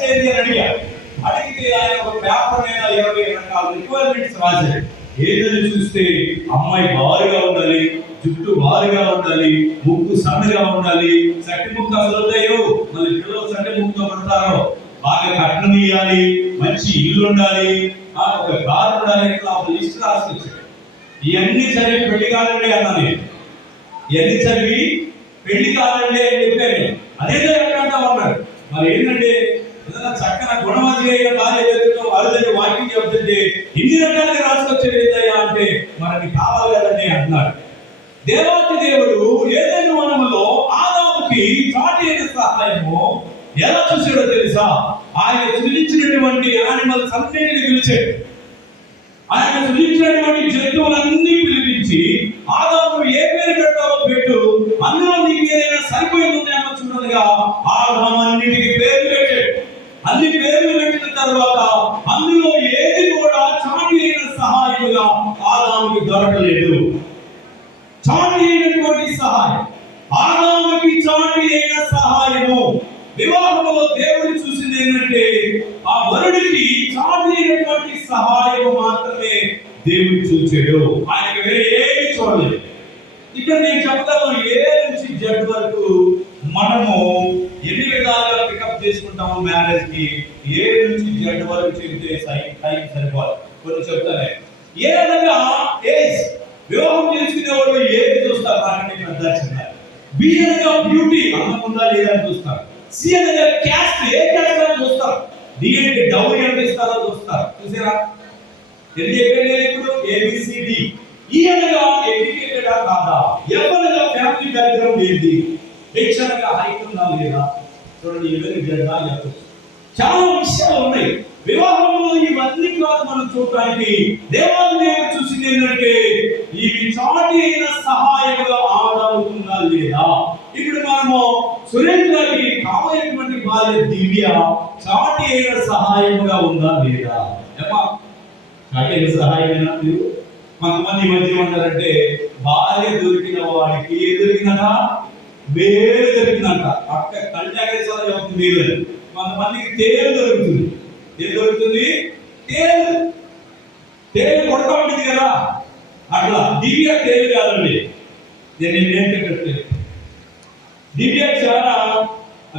Requirements ఏంటి అని అడిగారు. అడిగితే ఆయన ఒక పేపర్ మీద 20 రకాల రిక్వైర్మెంట్స్ రాశారు. ఏదని చూస్తే అమ్మాయి బారుగా ఉండాలి, జుట్టు బారుగా ఉండాలి, ముక్కు సన్నగా ఉండాలి, సట్టి ముక్కు అసలు వద్దాయో, మళ్ళీ పిల్లలు సట్టి ముక్కుతో పడతారో, బాగా కట్నం ఇవ్వాలి, మంచి ఇల్లు ఉండాలి, ఒక కారు ఉండాలి, ఇట్లా ఒక లిస్ట్ రాసుకొచ్చాడు. ఇవన్నీ చదివి పెళ్లి కాలండి అన్నాను. ఇవన్నీ చదివి పెళ్లి కాలండి అని చెప్పాను. అదేదో ఎక్కడ ఉన్నాడు. మరి ఏంటంటే ఏదైనా చక్కన గుణవతి అయిన భార్య దగ్గర అరుదని వాకింగ్ చెబుతుంటే ఇన్ని రకాలుగా రాసుకొచ్చేది ఏదయ్యా అంటే మనకి కావాలి కదండి అంటున్నాడు. దేవాతి దేవుడు ఏదైనా వనములో ఆదాముకి చాటి అయిన సహాయము ఎలా చూసాడో తెలుసా? ఆయన సృజించినటువంటి యానిమల్స్ అన్నిటిని పిలిచాడు. ఆయన సృజించినటువంటి జంతువులన్నీ పిలిపించి ఆదాము ఏ పేరు పెట్టాలో పెట్టు, అందులో నీకు ఏదైనా సరిపోయిందేమో చూడదుగా ఆదాము అన్నిటికీ పేరు పెట్టాడు. అన్ని పేర్లు పెట్టిన తర్వాత అందులో ఏది కూడా చాటి అయిన సహాయముగా ఆదాముకి దొరకలేదు. చాటి అయినటువంటి సహాయం, ఆదాముకి చాటి అయిన సహాయము. వివాహంలో దేవుడు చూసింది ఏంటంటే ఆ వరుడికి చాటి అయినటువంటి సహాయము మాత్రమే దేవుడు చూచాడు. ఆయనకి వేరే ఏమి చూడలేదు. ఇక్కడ నేను చెప్తాను, ఏ నుంచి జడ్ వరకు మనము ఎన్ని విధాలుగా పికప్ చేసుకుంటాము మ్యారేజ్ కి. ఏ నుంచి జడ్ వరకు చెబితే టైం సరిపోదు. కొన్ని చెప్తానే ఏ విధంగా ఏజ్ వివాహం చేసుకునేవాళ్ళు ఏది చూస్తారు, నాకంటే పెద్ద చిన్న. బి అనగా బ్యూటీ, అందం ఉందా లేదా అని చూస్తారు. సి అనగా క్యాస్ట్, ఏ క్యాస్ట్ అని చూస్తారు. డి అంటే డౌరీ ఎంత ఇస్తారో చూస్తారు. చూసారా ఎన్ని చెప్పాను ఇప్పుడు? ABCD. ఈ అనగా ఎడ్యుకేటెడా కాదా, ఎఫ్ అనగా ఫ్యామిలీ బ్యాక్గ్రౌండ్ ఏంటి, హెచ్ అనగా హైట్ ఉందా లేదా. చూడండి ఎవరికి జడ్డా ఎఫ్. చాలా విషయాలు ఉన్నాయి వివాహంలో. ఇవన్నీ కాదు మనం చూడటానికి. దేవాది దేవుడు చూసింది ఏంటంటే ఇవి చాటి అయిన సహాయముగా ఆడవుతుందా లేదా. ఇప్పుడు మనము సురేంద్రకి కావలసినటువంటి భార్య దివ్య చాటి అయిన సహాయముగా ఉందా లేదా. ఏమా చాటి అయిన సహాయమేనా? మీరు కొంతమంది ఈ మధ్య ఉంటారంటే భార్య దొరికిన వాడికి ఏ దొరికిందట, వేరు దొరికిందంట. పక్క కంటాగ్రేషన్ అవుతుంది మీరు. కొంతమందికి తేలు దొరుకుతుంది. ఏం దొరుకుతుంది? తేలు. తేలు కొడతా ఉంటుంది కదా, అట్లా దివ్య తేలు కాదండి. నేను ఏంటంటే దివ్య చాలా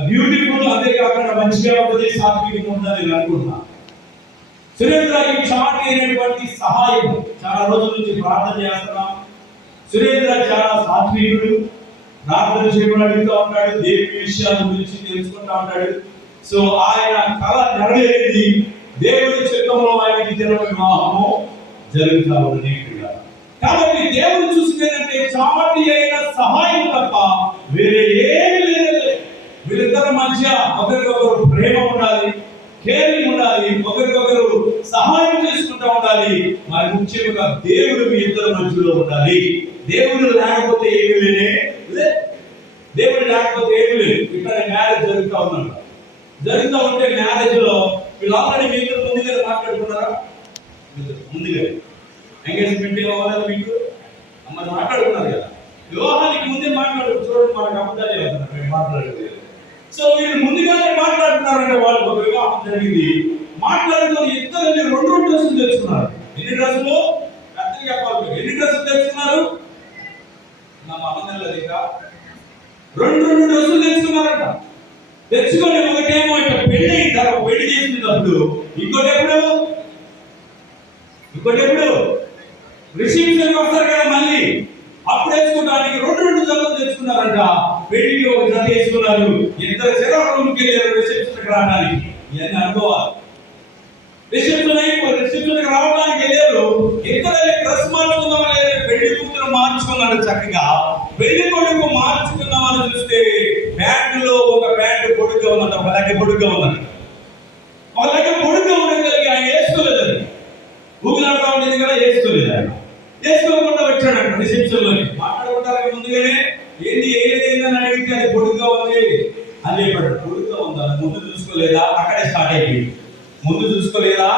బ్యూటిఫుల్, అంతేకాకుండా మంచిగా ఉంటుంది, సాత్వికంగా ఉందని నేను అనుకుంటున్నా. సురేంద్రకి చాటి అయినటువంటి సహాయం. చాలా రోజుల నుంచి ప్రార్థన చేస్తున్నాం. సురేంద్ర చాలా సాత్వికుడు, ప్రార్థన చేయమని అడుగుతూ ఉంటాడు, దేవుని విషయాల గురించి తెలుసుకుంటూ ఉంటాడు. సో ఆయన కళ నెరవేరింది. దేవుడి చిత్తంలో ఆయనకి వివాహము జరుగుతూ ఉన్నది. కాబట్టి దేవుడు చూసిందంటే చాటి అయిన సహాయం తప్ప వేరే ఏమీ లేదు. వీళ్ళిద్దరు మధ్య ఒకరికొకరు ప్రేమ ఉండాలి, కేరింగ్ ఉండాలి, ఒకరికొకరు సహాయం చేసుకుంటూ ఉండాలి. మరి ముఖ్యంగా దేవుడు మీ ఇద్దరు మధ్యలో ఉండాలి. దేవుడు లేకపోతే ఏమి లేదు. దేవుడు లేకపోతే ఏమి లేదు. ఇక్కడ మ్యారేజ్ జరుగుతూ ఉన్నాడు. జరుగుతూ ఉంటే మ్యారేజ్ లో వీళ్ళు ఆల్రెడీ మీ ఇద్దరు ముందుగా మాట్లాడుకున్నారా? ముందుగా ఎంగేజ్మెంట్ అవ్వలేదు మీకు, అమ్మ మాట్లాడుకున్నారు కదా. వివాహానికి ముందే మాట్లాడు. చూడండి మనకు అబద్ధాలు చేస్తున్నారు మాట్లాడేది. సో వీళ్ళు ముందుగానే మాట్లాడుతున్నారంటే వాళ్ళు ఒక వివాహం జరిగింది. మాట్లాడుతూ ఇద్దరు 2 డ్రెస్సులు తెచ్చుకున్నారు. ఎన్ని డ్రెస్సులు? పెద్దగా చెప్పాలి. ఎన్ని డ్రెస్సులు తెచ్చుకున్నారు? నా అమ్మలేదు. ఇంకా 2 డ్రెస్సులు తెచ్చుకున్నారంట. తెచ్చుకొని ఒకటేమో ఇట్లా పెళ్లి చేసినప్పుడు, ఇంకోటెప్పుడు రిసెప్షన్ వస్తారు కదా, మళ్ళీ అప్పుడు వేసుకోవడానికి 2 జతలు తెచ్చుకున్నారంట. పెళ్లికి ఒక జత వేసుకున్నారు. ఇద్దరు చెరవ రూమ్కి వెళ్ళారు రిసెప్షన్కి రావడానికి. ఇవన్నీ అనుకోవాలి. రిసెప్షన్కి రావడానికి వెళ్ళారు. ఇద్దరు డ్రెస్ మార్చుకుందామని పెళ్లి కూతురు మార్చుకున్నాడు చక్కగా. పెళ్లి కొడుకు మార్చుకుందామని చూస్తే ప్యాంటులో ఒక ప్యాంటు పొడుగ్గా ఉన్నది, ఒక లెక్క పొడుగ్గా ఉన్నది. ఒక లెక్క పొడుగ్గా ఉండగలిగి ఆయన వేసుకోలేదు. అది ఊగులాడుతూ ఉండేది కదా, వేసుకోలేదు. ఆయన వేసుకోకుండా వచ్చాడంట రిసెప్షన్ లోకి. మాట్లాడుకుంటారు ముందుగానే ఏంది ఏదని అడిగితే అది పొడుగ్గా ఉంది అని చెప్పాడు. పొడుగ్గా ఉందా, ముందు చూసుకోలేదా? అక్కడే స్టార్ట్ అయిపోయింది. ముందు చూసుకోలేదా?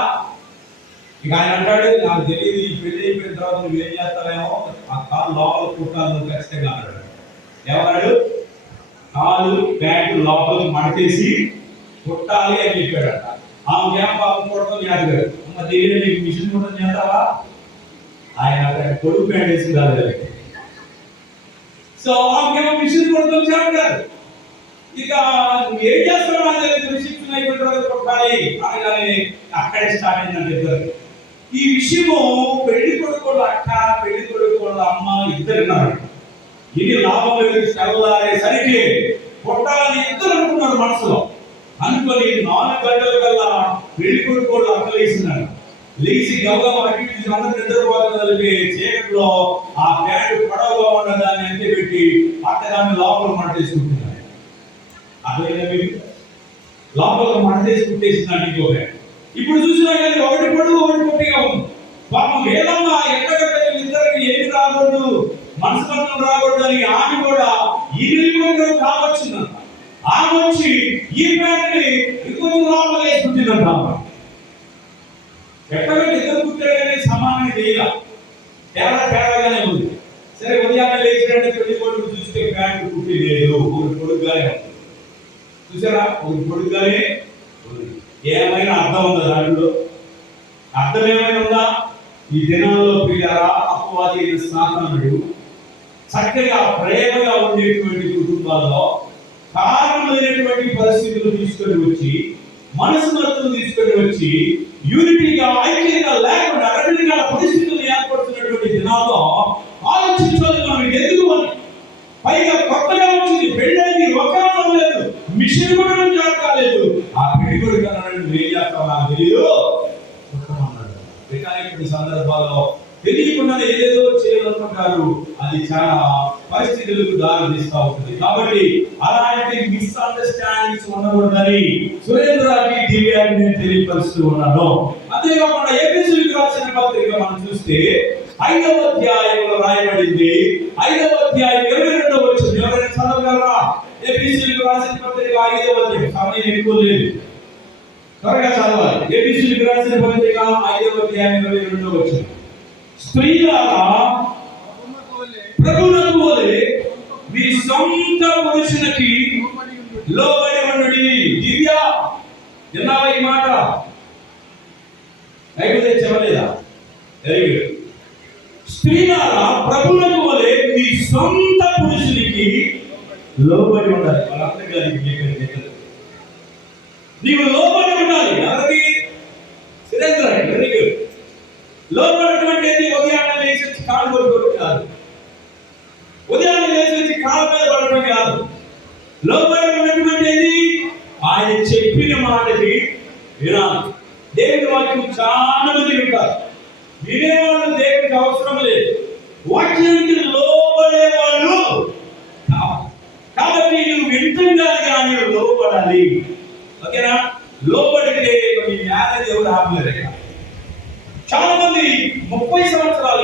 ఇక ఆయన అంటాడు, నాకు తెలియదు ఈ పెళ్లి అయిపోయిన తర్వాత నువ్వు ఏం చేస్తావేమో, ఆ కాలు లోపల కుట్టాను ఖచ్చితంగా అన్నాడు. ఏమన్నాడు? కాలు ప్యాంటు లోపలికి మడతేసి కొట్టాలి అని చెప్పాడట. ఆమె ఏం పాపం కొట్టడం చేతగాడు. అమ్మ దేవుడు నీకు మిషన్ కొట్టడం చేస్తావా? ఆయన అక్కడ కొడుకు ప్యాంట్ వేసి రాదు. సో ఆమెకేమో మిషన్ కొట్టడం చేతగాడు. ఇక ఏం చేస్తావు అనేది రిసిప్షన్ అయిపోయిన తర్వాత కొట్టాలి అనగానే అక్కడే స్టార్ట్ అయిందంటే ఇద్దరు. ఈ విషయము పెళ్లి కొడుకు వాళ్ళ అక్క, పెళ్లి కొడుకు వాళ్ళ అమ్మ ఇద్దరున్నారు. ఇది లాభం లేదు, తెల్లారేసరికి కొట్టాలని ఇద్దరు అనుకున్నారు మనసులో. అనుకొని 4 గంటల కల్లా పెళ్లి కొడుకు వాళ్ళు అక్క లేచినాడు. లేచి గౌరవ అటు అందరూ నిద్రపోతున్నది చీకట్లో ఆ ప్యాంటు పొడవుగా ఉన్నదాన్ని అంతే పెట్టి అక్కదాన్ని లోపల మంటేసుకుంటున్నారు. అదే లోపల మంటేసుకుంటేసిందండి ఇంకో ప్యాంటు. ఇప్పుడు చూసినా కానీ ఒకటి పొడుగు ఒకటి పొట్టిగా ఉంది. పాపం వేదమ్మా ఎక్కడెక్కడ ఇద్దరికి ఏమి రాకూడదు, మనసుబంధం రాకూడదు అని ఆమె కూడా ఈ నిలువ కావచ్చుందంట. ఆమె వచ్చి ఈ ప్యాంటుని ఇంకొంచెం లోపల వేసుకుంటుందంట. ఎక్కడంటే ఇద్దరు కుట్టాడనే సమానంగా చేయాల, తేడాగానే ఉంది. సరే ఉదయాన్నే లేచినట్టే పెళ్లి కొడుకు చూస్తే ప్యాంటు కుట్టి లేదు, ఒకటి పొడుగ్గానే ఉంది. చూసారా, ఒకటి పొడుగ్గానే ఉంది. ఏమైనా అర్థం ఉందా దాంట్లో? అర్థం ఏమైనా ఉందా? ఈ దినాల్లో ప్రియారా అపవాది అయిన సాతానుడు చక్కగా ప్రేమగా ఉండేటువంటి కుటుంబాల్లో కారణమైనటువంటి పరిస్థితులు తీసుకొని వచ్చి, మనసుమతులు తీసుకొని వచ్చి, యూనిటీగా ఐక్యంగా లేకుండా రకరకాల పరిస్థితులు ఏర్పడుతున్నటువంటి దినాల్లో ఆలోచించాలి మనం ఎందుకు అని. పైగా కొత్తగా వచ్చింది పెళ్ళైంది, ఒక లేదు, మిషన్ కూడా జాబ్ కాలేదు. ఆ పెళ్లి కొడుకు అన్నాడు ఏం చేస్తావు నాకు తెలియదు కొట్టమన్నాడు. ఇటువంటి సందర్భాల్లో తెలియకుండానే ఏదేదో చేయాలనుకుంటారు. అది చాలా పరిస్థితులకు దారి తీస్తూ ఉంటుంది. కాబట్టి అలాంటి మిస్అండర్స్టాండింగ్స్ ఉండకూడదని సురేంద్రకి దివ్యాన్ని నేను తెలియపరుస్తూ ఉన్నాను. అంతేకాకుండా ఎఫెసీయులకు రాసిన పత్రిక మనం చూస్తే 5వ అధ్యాయంలో రాయబడింది. 5వ అధ్యాయం 22వ వచనం ఎవరైనా చదవగలరా? ఎఫెసీయులకు రాసిన పత్రిక 5వ అధ్యాయం. సమయం ఎక్కువ లేదు, త్వరగా చదవాలి. ఎఫెసీయులకు రాసిన పత్రిక 5వ అధ్యాయం 22వ వచనం. స్త్రీలారా ప్రభువునకు వలె మీ సొంత పురుషునికి లోబడి ఉండుడి. దివ్య విన్నావా ఈ మాట? అయిపోతే చెప్పలేదా? Very good. స్త్రీలారా ప్రభువునకు వలె మీ సొంత పురుషునికి లోబడి ఉండాలి. నీవు లోబడి ఉండాలి. ఎవరికి? సురేంద్ర. Very good. లోబడటువంటి ఉదయాన్నే లేచి కాలు కొట్టుకోవడం కాదు, ఉదయాన్నే లేచి కాలు మీద పడటం కాదు. లోబడి ఉన్నటువంటి ఆయన చెప్పిన మాటకి వినాలి. దేవుని వాక్యం చాలా మంది వింటారు, వినేవాళ్ళు దేవునికి అవసరం లేదు, వాక్యానికి లోబడేవాళ్ళు కాబట్టి నువ్వు వింటుండాలి కానీ లోబడాలి. ఓకేనా? లోబడితే మీ జ్ఞాన దేవుడు ఆపలేదు. చాలా మంది 30 సంవత్సరాలు